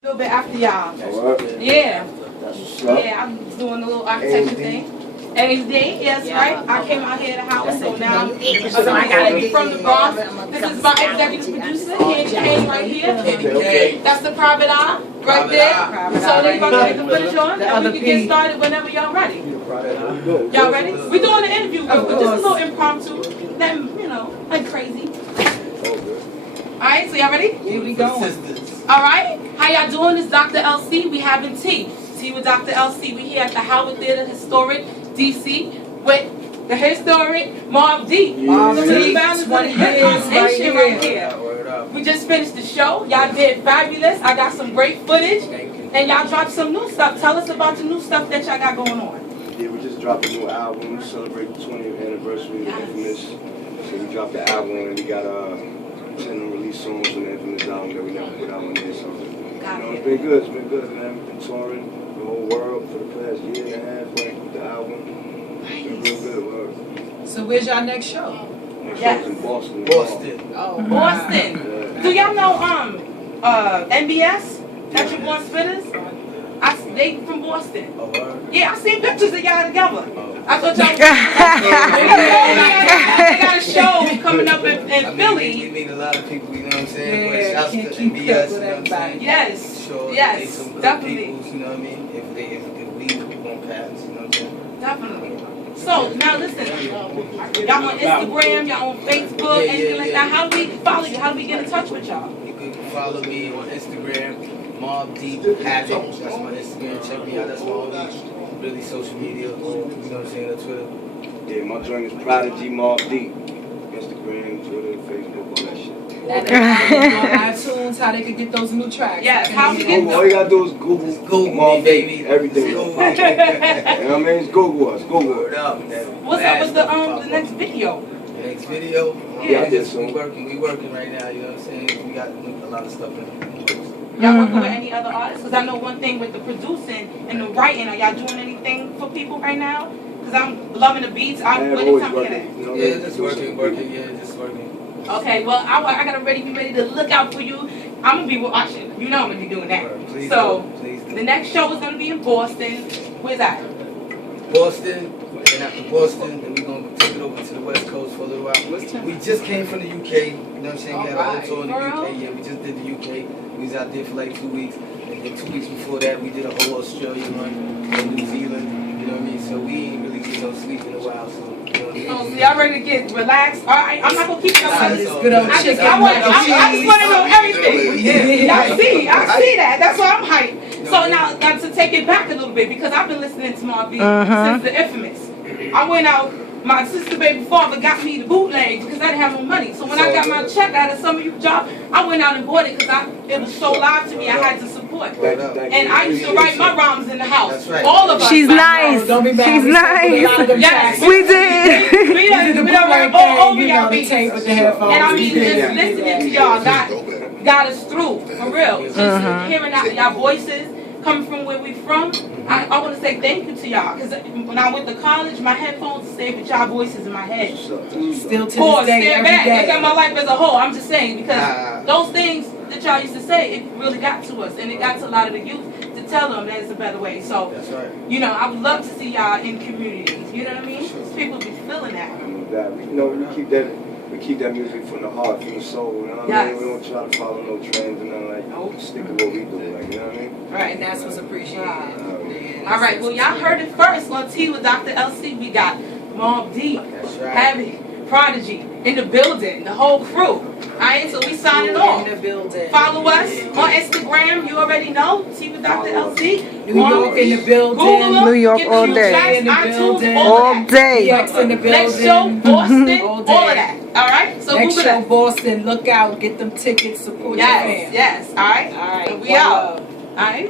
A little bit after y'all. Alright. Yeah. That's what's up. Yeah, I'm doing a little architecture thing. AD, yes, right. I came out here to the house, so now I got it from the Bronx. This is my executive producer, Candy Kane, right here. That's the private eye, right there. So then you're gonna take the footage on, and we can get started whenever y'all ready. Y'all ready? We're doing an interview, but just a little impromptu. Nothing, like crazy. Alright, so y'all ready? Here we go. Alright, how y'all doing? This is Dr. LC. We having tea. Tea with Dr. LC. We here at the Howard Theater, historic DC, with the historic Mobb Deep. Mobb Some of the Deep, founders of the 20 hip hop years nation right here. We just finished the show. Y'all did fabulous. I got some great footage. And y'all dropped some new stuff. Tell us about the new stuff that y'all got going on. Yeah, we just dropped a new album to celebrate the 20th anniversary of Infamous. So we dropped the album and we got 10 release songs from the Infamous album that we never put out on there. So it's been good. It's been good, man. We've been touring the whole world for the past year and a half, right, with the album. It's been real good, word. So where's y'all next show? Next Yes. show's in Boston. Oh, Boston. Yeah. Do y'all know NBS? Natural Born Spitters? They from Boston. Oh, word? Yeah, I seen pictures of y'all together. I thought y'all they got a show coming up in We Philly. meet a lot of people, you know what I'm saying? Yeah, But shouts can't to keep NBS, up you with know what I'm everybody. saying? Yes, Sure, yes, they some good definitely. peoples, you know what I mean? If we won't pass, you know what I'm saying? Definitely. So now listen, y'all on Instagram, y'all on Facebook, anything like that. How do we follow you? How do we get in touch with y'all? You can follow me on Instagram, Mobb Deep Havoc. That's my Instagram. Check me out. That's my only really social media, you know what I'm saying, on Twitter. Yeah, my joint is Prodigy Mobb Deep. Instagram, Twitter, Facebook, all that shit. on iTunes, how they could get those new tracks. Yes, how we get Google, all you gotta do is Google. Google me, Mobb Deep, baby. everything. You know Google what I mean? It's Google us. Google Word us. up. What's up with the next video? Next video, Yeah. we working right now, you know what I'm saying? We got a lot of stuff in the works. Y'all working with any other artists? Because I know one thing with the producing and the writing. Are y'all doing anything for people right now? Because I'm loving the beats. I'm When always time working. You know, Yeah, just working, just working. Okay, well, I gotta be ready to look out for you. I'm gonna be watching. You know I'm gonna be doing that. Please So do, please do. the next show is gonna be in Boston. Where's that? Boston, and after Boston, then we're going to take it over to the West Coast for a little while. We just came from the UK, you know what I'm saying? We had a whole tour in the UK. Yeah, we just did the UK. We was out there for like 2 weeks. And then 2 weeks before that, we did a whole Australia run and New Zealand, you know what I mean? So we ain't really get no sleep in a while, so, you know what I mean? Oh, so y'all ready to get relaxed? All right, I'm not gonna keep y'all. Nah, I it's just all good old good. chicken. I just want to know everything. Yeah. I see that. That's why I'm hyped. So now to take it back a little bit, because I've been listening to Mobb Deep since the Infamous. I went out. My sister baby father got me the bootleg because I didn't have no money. So when I got my check out of some of you job, I went out and bought it because it was so live to me. I had to support. And I used to write my rhymes in the house. That's right. All of us. She's nice. Don't be bad. She's nice. Yes. We did. We done ran all over y'all beats. tape with the headphones. And I mean, just listening to y'all got us through, for real. Just hearing out y'all voices, coming from where we from, I want to say thank you to y'all. Because when I went to college, my headphones stayed with y'all voices in my head. Still to this Or day, stare every back, day. look at my life as a whole. I'm just saying, because those things that y'all used to say, it really got to us. And it got to a lot of the youth to tell them there's a better way. So, That's right. I would love to see y'all in communities. You know what I mean? People be feeling that. We keep that music from the heart, from the soul, you know what I Yes. mean? We don't try to follow no trends and nothing like that. Stick to what we do, like, you know what I mean? Right, and that's what's appreciated. All right, well, y'all heard it first on Tea with Dr. LC. We got Mobb Deep, That's right. Havoc, Prodigy in the building, the whole crew. All right, so we signing off. In the building. Follow us on Instagram. You already know, Tea with Dr. LC. New York in the building. Google them, New York get all the day. tracks, In the iTunes, building. all All of that. day. Next in the building. Next show, Boston, All all day. of that. All right, so Next Google show, that. Boston. Look out. Get them tickets. Support your Yes, fans. yes. All right, All right. we out. Love. All right.